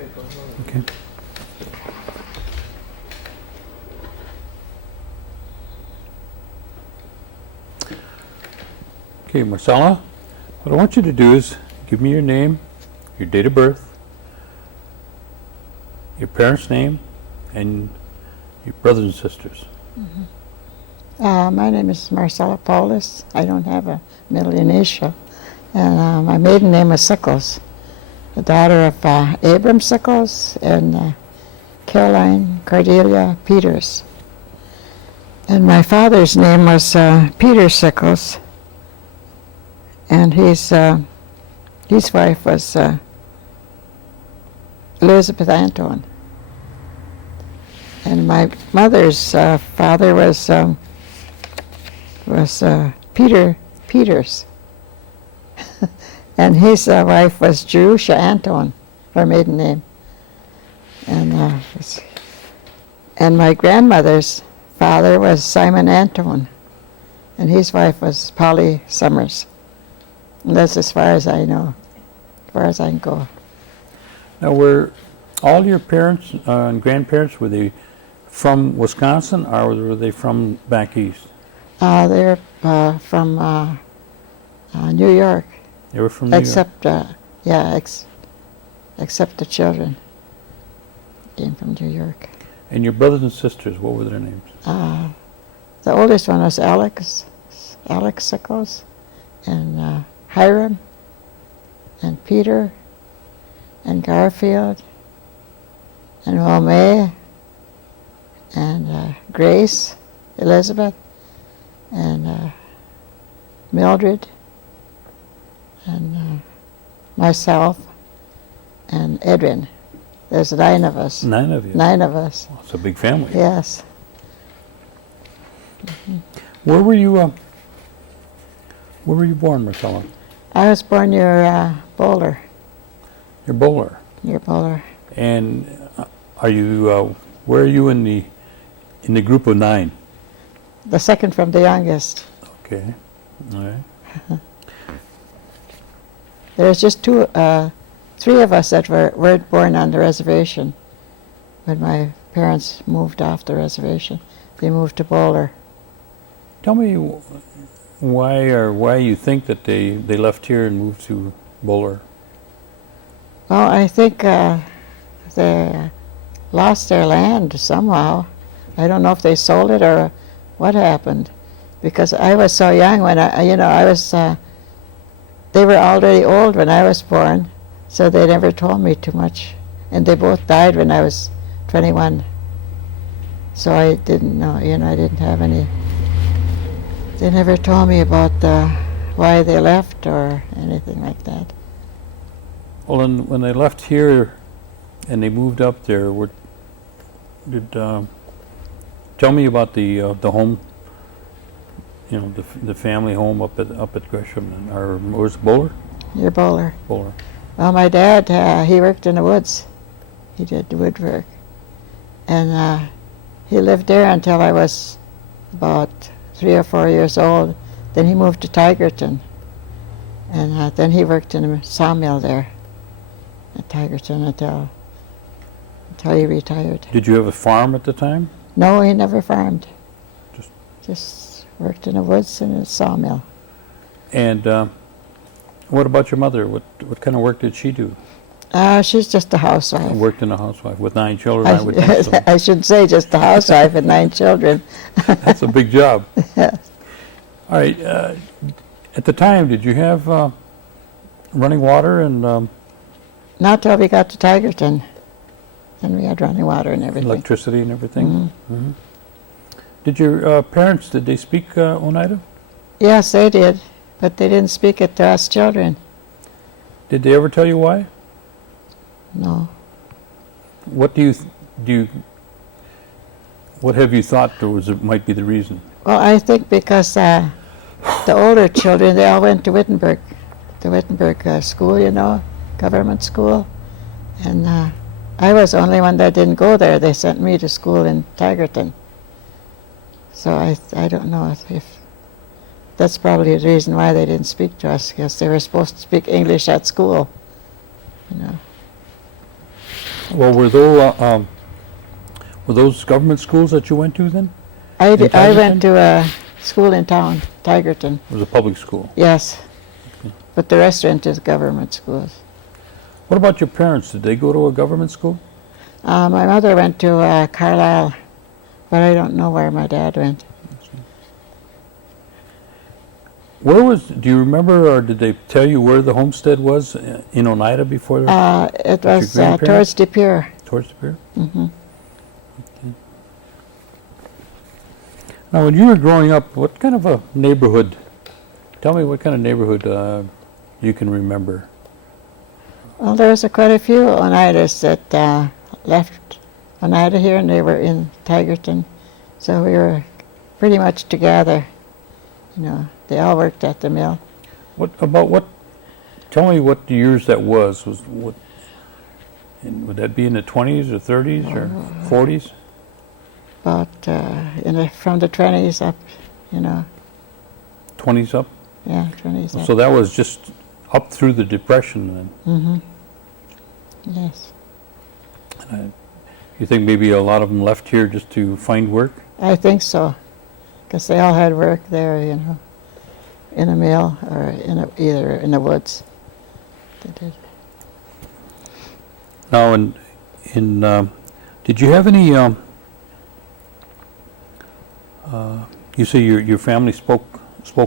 Okay. Okay, Marcella, what I want you to do is give me your name, your date of birth, your parents' name, and your brothers and sisters. My name is Marcella Powless. I don't have a middle initial. And my maiden name is Sickles, the daughter of Abram Sickles and Caroline Cordelia Peters. And my father's name was Peter Sickles, and his wife was Elizabeth Anton. And my mother's father was Peter Peters, and his wife was Jerusha Anton, her maiden name. And my grandmother's father was Simon Anton, and his wife was Polly Summers. And that's as far as I know, as far as I can go. Now, were all your parents and grandparents, were they from Wisconsin, or were they from back east? They're from New York. They were from New Except, except the children came from New York. And your brothers and sisters, what were their names? The oldest one was Alex Sickles, and Hiram, and Peter, and Garfield, and Romeo, and Grace, Elizabeth, and Mildred, and myself, and Edwin. There's 9 of us. 9 of you? 9 of us. Well, it's a big family. Yes. Where were you born, Marcella? I was born near Boulder. You're Bowler. Near Boulder. And are you, where are you in the group of 9? The second from the youngest. Okay, all right. There's just 3 of us that weren't born on the reservation when my parents moved off the reservation. They moved to Boulder. Tell me why you think that they left here and moved to Bowler. Well, I think they lost their land somehow. I don't know if they sold it or what happened, because I was so young when I was. They were already old when I was born, so they never told me too much, and they both died when I was 21. So I didn't know. I didn't have any. They never told me about why they left or anything like that. Well, and when they left here and they moved up there, tell me about the home, the family home up at Gresham, or where's Bowler? Near Bowler. Bowler. Well, my dad, he worked in the woods. He did woodwork. And he lived there until I was about 3 or 4 years old. Then he moved to Tigerton. And then he worked in a sawmill there at Tigerton until he retired. Did you have a farm at the time? No, he never farmed. Just worked in the woods and a sawmill. And what about your mother? What kind of work did she do? She's just a housewife. Worked in a housewife with 9 children, I would think so. I should say just a housewife with 9 children. That's a big job. Yes. All right. At the time, did you have running water and Not till we got to Tigerton. Then we had running water and everything. electricity and everything? Mm-hmm. Mm-hmm. Did your parents, did they speak Oneida? Yes, they did, but they didn't speak it to us children. Did they ever tell you why? No. What what have you thought might be the reason? Well, I think because the older children, they all went to Wittenberg, the Wittenberg school, government school. And I was the only one that didn't go there. They sent me to school in Tigerton. So I don't know if that's probably the reason why they didn't speak to us, because they were supposed to speak English at school, Well, were those government schools that you went to then? I Tigerton? went to a school in town, Tigerton. It was a public school. Yes. But the rest went to government schools. What about your parents? Did they go to a government school? My mother went to Carlisle, but I don't know where my dad went. Do you remember, or did they tell you where the homestead was in Oneida before? It was grandparents? towards De Pere. Towards the pier? Mm-hmm. Okay. Now, when you were growing up, what kind of a neighborhood, tell me what kind of neighborhood you can remember? Well, there was quite a few Oneidas that left Oneida here, and they were in Tigerton. So we were pretty much together. You know, they all worked at the mill. Tell me what years that was. Would that be in the 20s or 30s or 40s? About from the 20s up, you know. 20s up? Yeah, 20s up. So that was just up through the Depression then? Mm-hmm. Yes. You think maybe a lot of them left here just to find work? I think so, because they all had work there, you know, in a mill or either in the woods. They did. Now, did you have any? You say your family spoke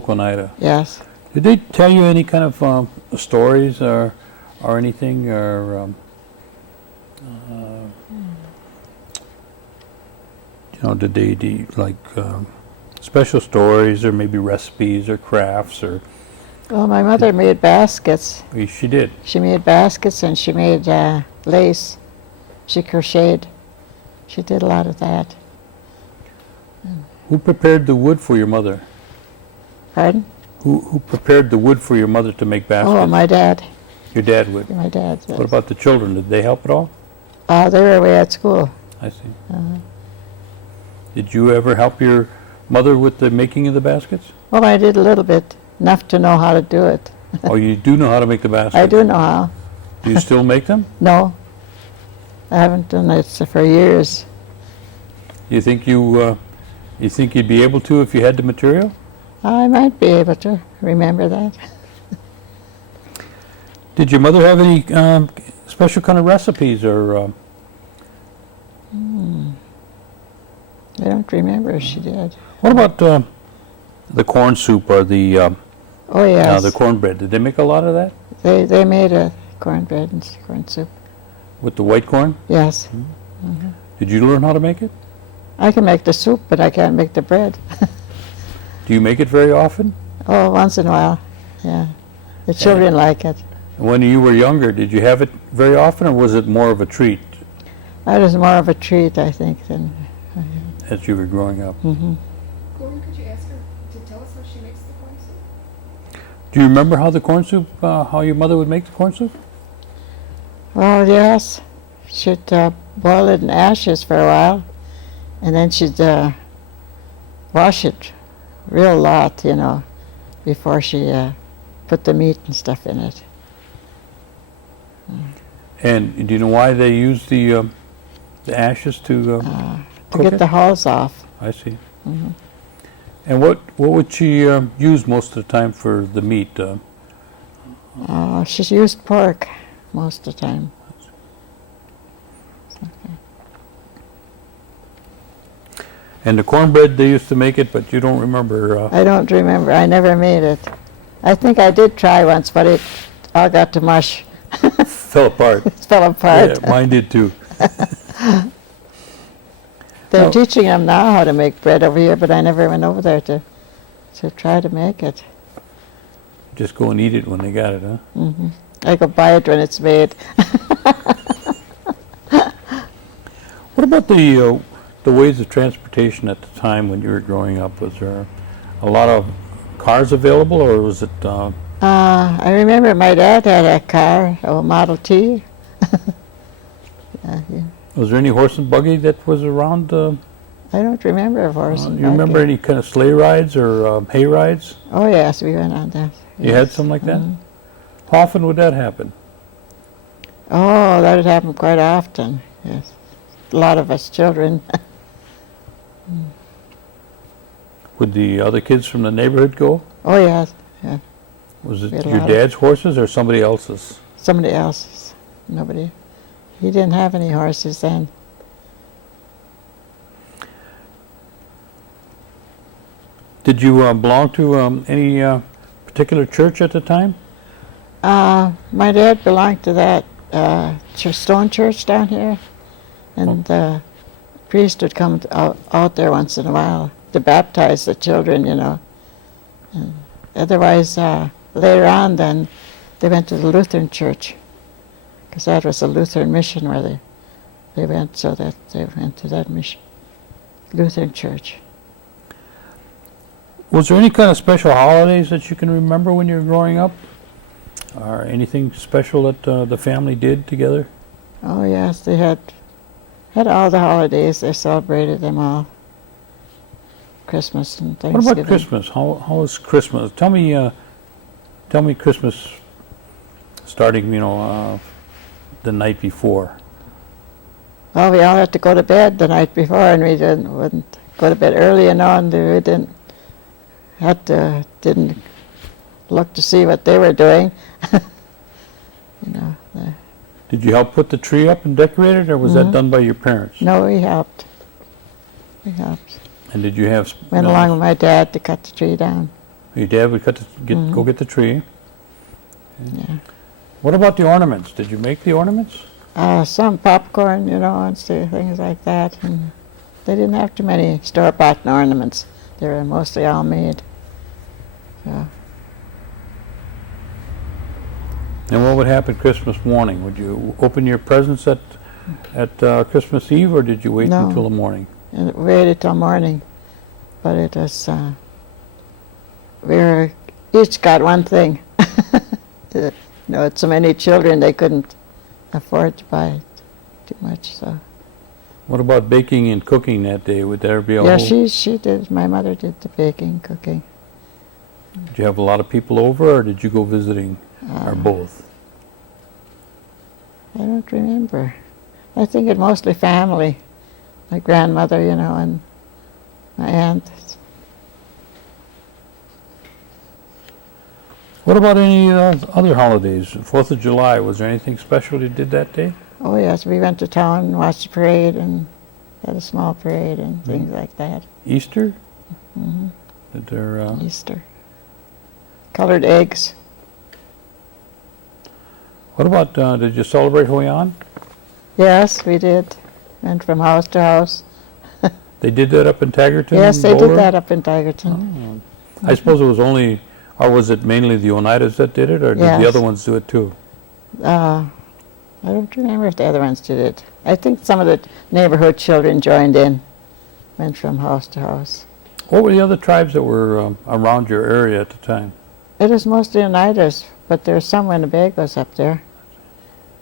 Oneida. Yes. Did they tell you any kind of stories or anything or? Did they do like special stories or maybe recipes or crafts or? Well, my mother made baskets. She did. She made baskets and she made lace. She crocheted. She did a lot of that. Who prepared the wood for your mother? Pardon? Who prepared the wood for your mother to make baskets? Oh, my dad. Your dad would. My dad. Yes. What about the children? Did they help at all? They were away at school. I see. Did you ever help your mother with the making of the baskets? Well, I did a little bit, enough to know how to do it. Oh, you do know how to make the baskets? I do know how. Do you still make them? No, I haven't done it for years. You think you'd be able to if you had the material? I might be able to remember that. Did your mother have any special kind of recipes or? I don't remember if she did. What about the corn soup or the Oh, yes. the cornbread? Did they make a lot of that They made a cornbread and corn soup. with the white corn? Yes. Did you learn how to make it? I can make the soup, but I can't make the bread. Do you make it very often? Oh, once in a while, yeah. The children like it. When you were younger, did you have it very often, or was it more of a treat That is more of a treat, I think, than... as you were growing up? Mm-hmm. Gordon, could you ask her to tell us how she makes the corn soup? Do you remember how the corn soup, how your mother would make the corn soup? Well, yes. She'd boil it in ashes for a while, and then she'd wash it real lot, you know, before she put the meat and stuff in it. And do you know why they use the ashes to To cook get it? the hulls off. I see. Mhm. And what would she use most of the time for the meat? She's used pork most of the time. And the cornbread, they used to make it, but you don't remember. I don't remember. I never made it. I think I did try once, but it all got to mush. Fell apart. It fell apart. Yeah, mine did too. They're No. teaching them now how to make bread over here, but I never went over there to try to make it. Just go and eat it when they got it, huh? Hmm. I go buy it when it's made. What about the ways of transportation at the time when you were growing up? Was there a lot of cars available, or was it? I remember my dad had a car, a Model T. Yeah. Was there any horse and buggy that was around? I don't remember a horse. and You remember buggy. any kind of sleigh rides or hay rides? Oh yes, we went on that. You had something like that? Mhm. How often would that happen? Oh, that would happen quite often. Yes, a lot of us children. Would the other kids from the neighborhood go? Oh yes, Was it We had a your lot of- dad's horses or somebody else's? somebody else's. Nobody. He didn't have any horses then. Did you belong to any particular church at the time? My dad belonged to that stone church down here, and the priest would come out there once in a while to baptize the children, you know. And otherwise, later on, then they went to the Lutheran church, because that was a Lutheran mission where they went, so that they went to that mission, Lutheran church. Was there any kind of special holidays that you can remember when you were growing up? Or anything special that the family did together? Oh yes, they had all the holidays. They celebrated them all. Christmas and What Thanksgiving. about Christmas? How was Christmas? Tell me Christmas starting, the night before. Well, we all had to go to bed the night before, and we wouldn't go to bed early, and we didn't look to see what they were doing. Did you help put the tree up and decorate it, or was that done by your parents? No, we helped. We helped. And did you have Went along with my dad to cut the tree down. your dad would go get the tree? Yeah. What about the ornaments? Did you make the ornaments? Some popcorn, and things like that. And they didn't have too many store-bought ornaments. They were mostly all made. So, And what would happen Christmas morning? Would you open your presents at Christmas Eve, or did you wait No. until the morning? and we waited till morning. But it was, we each got one thing. So many children, they couldn't afford to buy too much, so. What about baking and cooking that day? Would there be a Yeah, whole... she did, my mother did the baking, cooking. Did you have a lot of people over, or did you go visiting, or both? I don't remember. I think it mostly family. My grandmother, and my aunt. What about any other holidays? 4th of July, was there anything special you did that day? Oh yes, we went to town and watched the parade and had a small parade and things like that. Easter? hmm Did there, Easter. Colored eggs. what about, did you celebrate Hoyan? Yes, we did. Went from house to house. They did that up in Taggarton? Yes, they Boulder? did that up in Tigerton. Oh. I suppose it was only, or was it mainly the Oneidas that did it, or did the Yes. other ones do it too? I don't remember if the other ones did it. I think some of the neighborhood children joined in. Went from house to house. What were the other tribes that were around your area at the time? It was mostly Oneidas, but there's some Winnebagos up there.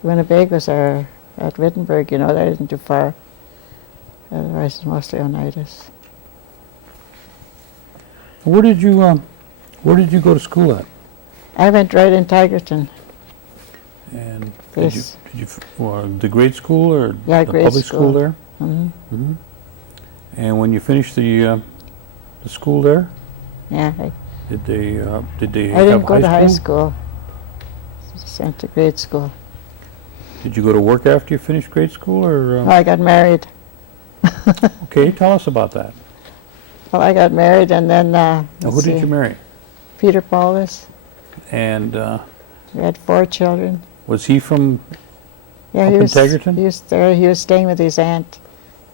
Winnebagos are at Wittenberg, that isn't too far. Otherwise, it's mostly Oneidas. Where did you go to school at? I went right in Tigerton. And Yes. the grade school or Yeah, the grade public school school. there? hmm Hmm. And when you finished the school there, Yeah, did they I have didn't go to high school? school. Just went to grade school. Did you go to work after you finished grade school, or? Oh, I got married. Okay, tell us about that. Well, I got married, and then Now, who did you marry? Peter Powless. And We had 4 children. was he from? Yeah, Up he in was Tigerton? He was there. He was staying with his aunt.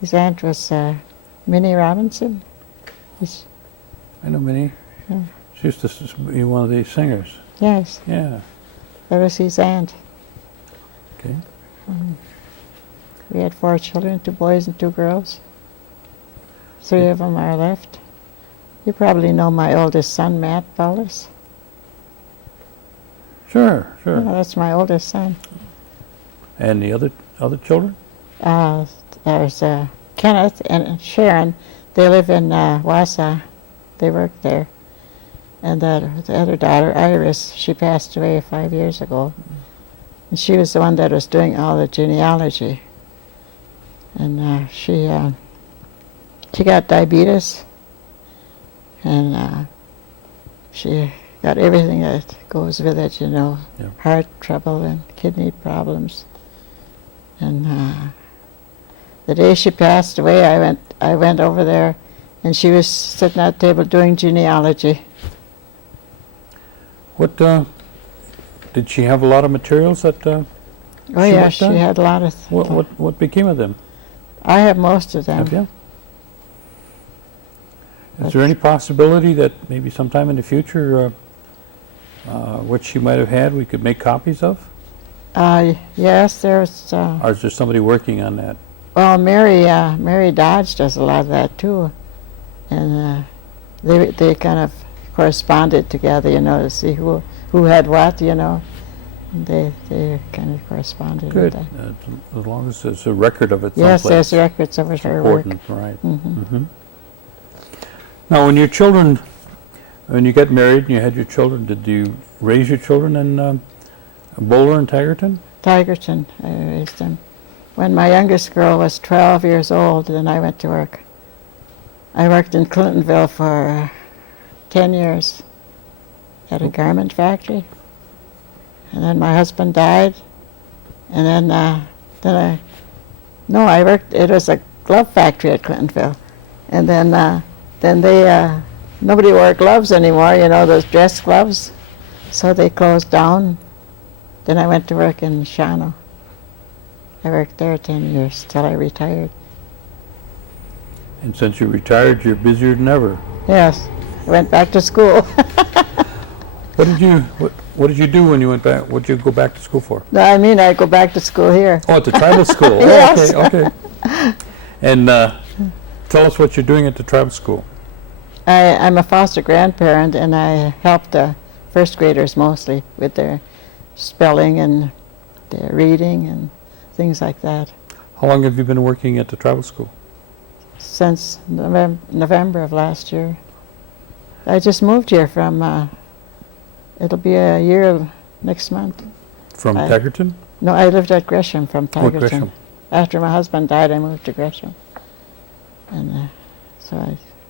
His aunt was Minnie Robinson. I know Minnie. Yeah. She used to be one of the singers. Yes, Yeah. that was his aunt. Okay. We had 4 children, 2 boys and 2 girls. 3 of them are left. You probably know my oldest son, Matt Powless. Sure, sure. Yeah, that's my oldest son. And the other children? There's Kenneth and Sharon. They live in Wausau. They work there. And the other daughter, Iris, she passed away 5 years ago. And she was the one that was doing all the genealogy. And she got diabetes, and she got everything that goes with it, you know, Yeah. heart trouble and kidney problems. And the day she passed away, I went over there, and she was sitting at the table doing genealogy. What, did she have a lot of materials that, Oh She yeah, worked she on? had a lot of. what became of them? I have most of them. Have you? Is there any possibility that maybe sometime in the future, what she might have had, we could make copies of? Yes, there's. Or is there somebody working on that? Well, Mary Dodge does a lot of that too, and they kind of corresponded together, you know, to see who had what, you know. And they kind of corresponded. Good. With that. As long as there's a record of it Yes, someplace. there's records of It's her work. important, right. Mhm. Now, when you got married and you had your children, did you raise your children in Bowler and Tigerton? Tigerton, I raised them. When my youngest girl was 12 years old, then I went to work. I worked in Clintonville for 10 years at a garment factory. And then my husband died. And then I worked, it was a glove factory at Clintonville. And then they, nobody wore gloves anymore, you know, those dress gloves. So they closed down. Then I went to work in Shawano. I worked there 10 years till I retired. And since you retired, you're busier than ever. Yes, I went back to school. What did you do when you went back? What did you go back to school for? No, I mean, I go back to school here. Oh, at the tribal school. Yes. Oh, okay. And tell us what you're doing at the tribal school. I'm a foster grandparent, and I help the first graders mostly with their spelling and their reading and things like that. How long have you been working at the tribal school? Since November of last year. I just moved here from, it'll be a year next month. From I- Tigerton? No, I lived at Gresham from Oh, Tigerton. Gresham. After my husband died, I moved to Gresham. And so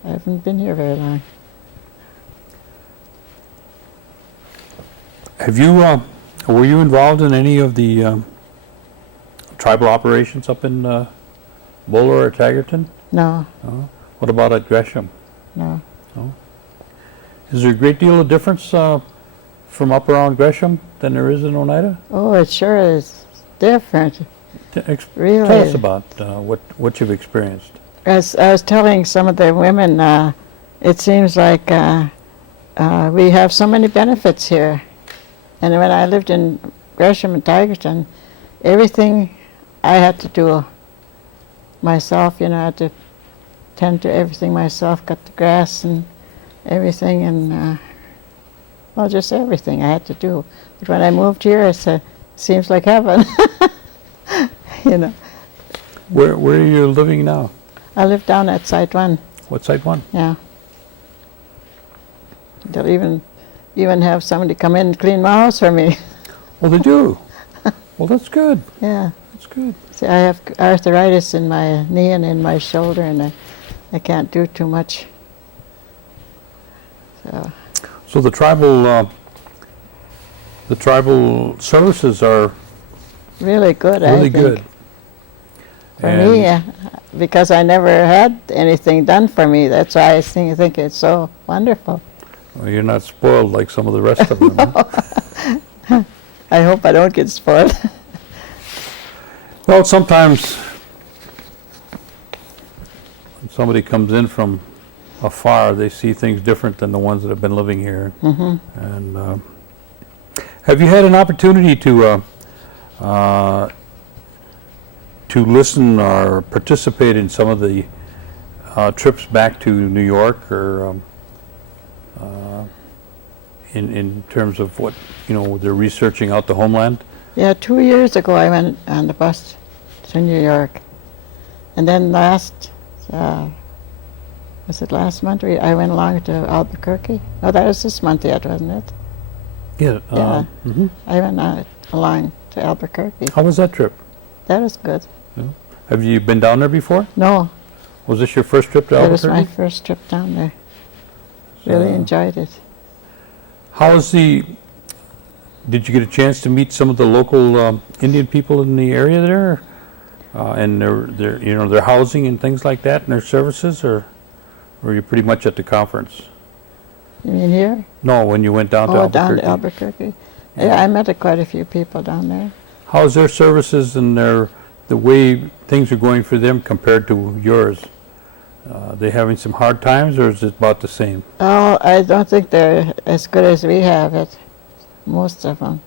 I haven't been here very long. Have you, were you involved in any of the tribal operations up in Bowler or Tigerton? No, What about at Gresham? no. Is there a great deal of difference from up around Gresham than there is in Oneida? Oh, it sure is different. Really. Tell us about what you've experienced. As I was telling some of the women, it seems like we have so many benefits here. And when I lived in Gresham and Tigerton, everything I had to do myself, you know, I had to tend to everything myself, cut the grass and everything, and well, just everything I had to do. But when I moved here, I said, seems like heaven. You know, Where are you living now? I live down at Site 1, What site one? yeah. They'll even have somebody come in and clean my house for me. Well, they do. Well, that's good. Yeah. That's good. See, I have arthritis in my knee and in my shoulder, and I can't do too much. So the tribal services are Really good, I really think. good. For me, because I never had anything done for me, that's why I think it's so wonderful. Well, you're not spoiled like some of the rest of them. Huh? I hope I don't get spoiled. Well, sometimes when somebody comes in from afar, they see things different than the ones that have been living here. Mm-hmm. And have you had an opportunity to listen or participate in some of the trips back to New York, or in terms of what they're researching out the homeland? Yeah, 2 years ago I went on the bus to New York. And then was it last month? I went along to Albuquerque. No, that was this month yet, wasn't it? Yeah. Yeah. Mhm. I went along to to Albuquerque. How was that trip? That was good. Have you been down there before? No, Was this your first trip to that was Albuquerque? my first trip down there. Really enjoyed it. How was did you get a chance to meet some of the local Indian people in the area there? And their housing and things like that and their services, or were you pretty much at the conference? You mean here? No, when you went down to Oh, Albuquerque. down to Albuquerque. Yeah, I met quite a few people down there. How's their services and the way things are going for them compared to yours? They having some hard times, or is it about the same? Oh, I don't think they're as good as we have it. Most of them.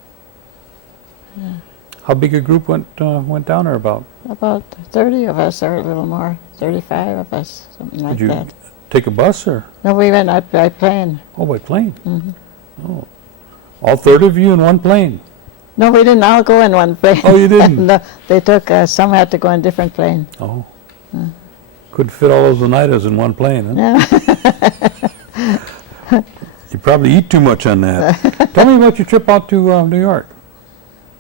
How big a group went down there about? About 30 of us, or a little more. 35 of us, something like Did you that. take a bus or? No, we went out by plane. Oh, by plane. Mhm. Oh, all 30 of you in one plane. No, we didn't all go in one plane. Oh, you didn't? No, they took, some had to go in different plane. Oh, couldn't fit all those Oneidas in one plane, huh? Yeah. You probably eat too much on that. Tell me about your trip out to New York.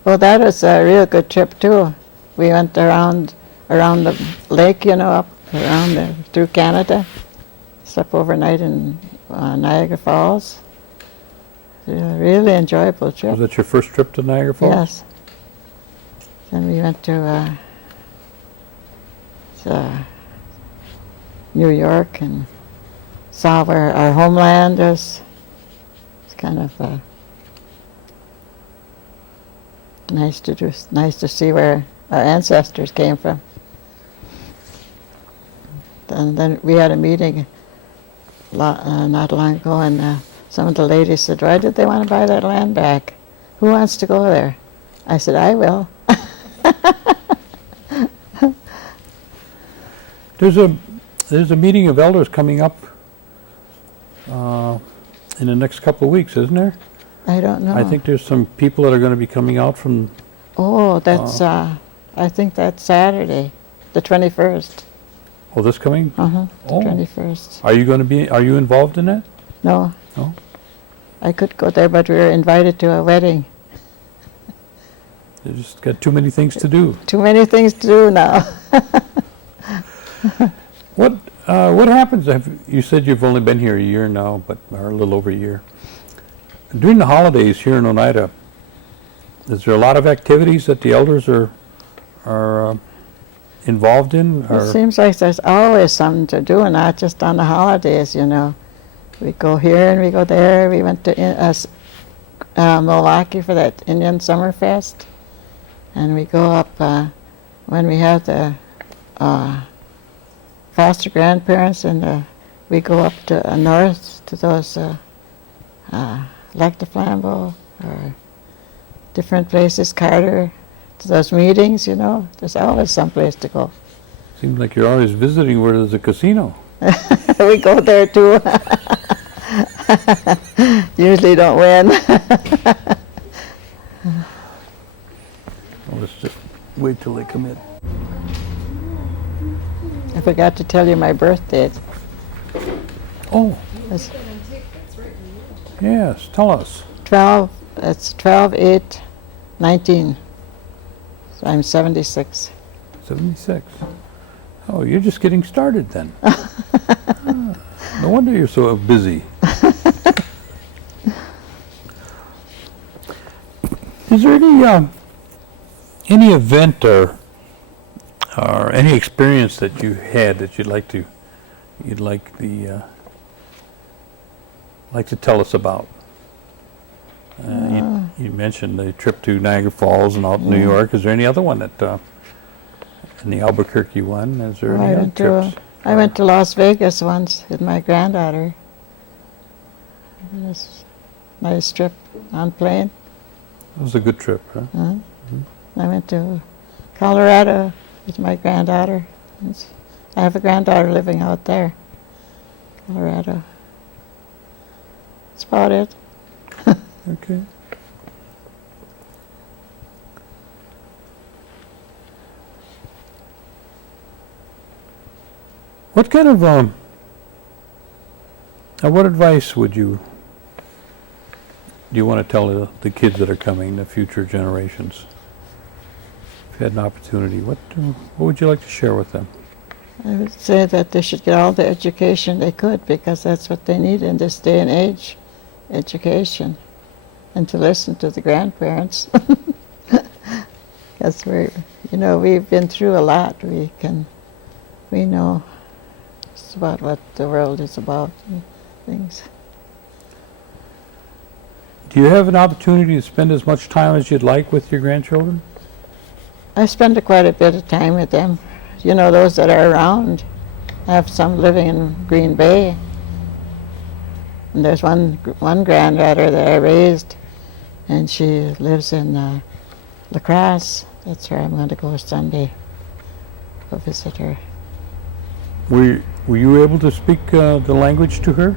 Well, that was a real good trip too. We went around the lake, up around there, through Canada. Slept overnight in Niagara Falls. A really enjoyable trip. Was that your first trip to Niagara Falls? Yes. Then we went to New York and saw where our homeland is. It's kind of nice to see where our ancestors came from. And then we had a meeting not long ago, and some of the ladies said, "Why did they want to buy that land back? Who wants to go there?" I said, "I will." There's a meeting of elders coming up in the next couple of weeks, isn't there? I don't know. I think there's some people that are going to be coming out from. Oh, that's, I think that's Saturday, the 21st. Oh, this coming? The Oh. 21st. Are you involved in that? No. No? I could go there, but we were invited to a wedding. You just got too many things to do. Too many things to do now. What happens? You said you've only been here a year now, or a little over a year. During the holidays here in Oneida, is there a lot of activities that the elders are involved in? It seems like there's always something to do, not just on the holidays, We go here and we go there. We went to Milwaukee for that Indian Summer Fest. And we go up when we have the foster grandparents, and we go up to north to those Lac de Flambeau or different places, Carter, to those meetings, There's always some place to go. Seems like you're always visiting where there's a casino. We go there too. Usually don't win. Let's just wait till they come in. I forgot to tell you my birth date. Oh, It's That's right. yes, tell us. 12/8/19. So I'm 76. 76. Oh, you're just getting started then. No wonder you're so busy. Is there any event or any experience that you had that you'd like to tell us about? You mentioned the trip to Niagara Falls and out in New York. Is there any other one that in the Albuquerque one? Is there any other trips? I went to Las Vegas once with my granddaughter. It was a nice trip on plane. It was a good trip, huh? I went to Colorado with my granddaughter. I have a granddaughter living out there, Colorado. That's about it. Okay. What kind of what advice do you want to tell the kids that are coming, the future generations? had an opportunity, what would you like to share with them? I would say that they should get all the education they could, because that's what they need in this day and age, education, and to listen to the grandparents. Because we've been through a lot. We know just about what the world is about and things. Do you have an opportunity to spend as much time as you'd like with your grandchildren? I spend quite a bit of time with them. Those that are around. I have some living in Green Bay. And there's one granddaughter that I raised, and she lives in La Crosse. That's where I'm going to go Sunday to visit her. Were you able to speak the language to her?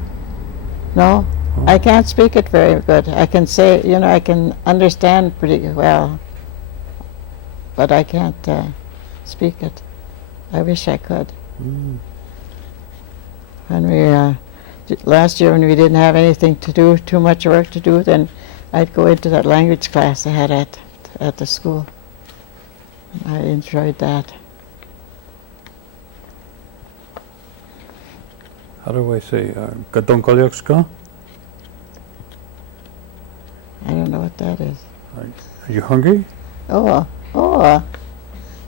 No, I can't speak it very good. I can say, I can understand pretty well, but I can't speak it. I wish I could. Mm. When last year when we didn't have anything to do, too much work to do, then I'd go into that language class I had at the school. I enjoyed that. How do I say, Katong Kalyokska? I don't know what that is. Are you hungry? Oh,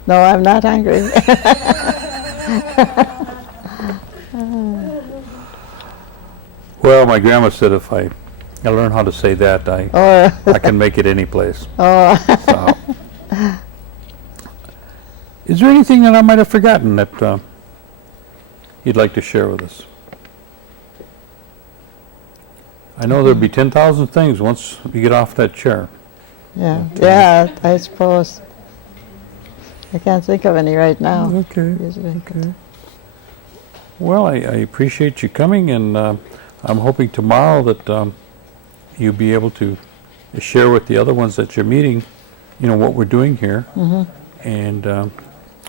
no, I'm not hungry. Well, my grandma said if I learn how to say that, I can make it any place. So. Is there anything that I might have forgotten that you'd like to share with us? I know there'd be 10,000 things once you get off that chair. Yeah, I suppose. I can't think of any right now. Okay. Usually. Okay. Well, I appreciate you coming, and I'm hoping tomorrow that you'll be able to share with the other ones that you're meeting, what we're doing here, and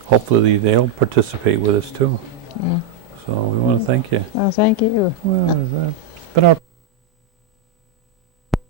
hopefully they'll participate with us too. Yeah. So we want to thank you. Well, thank you. Well, it's been our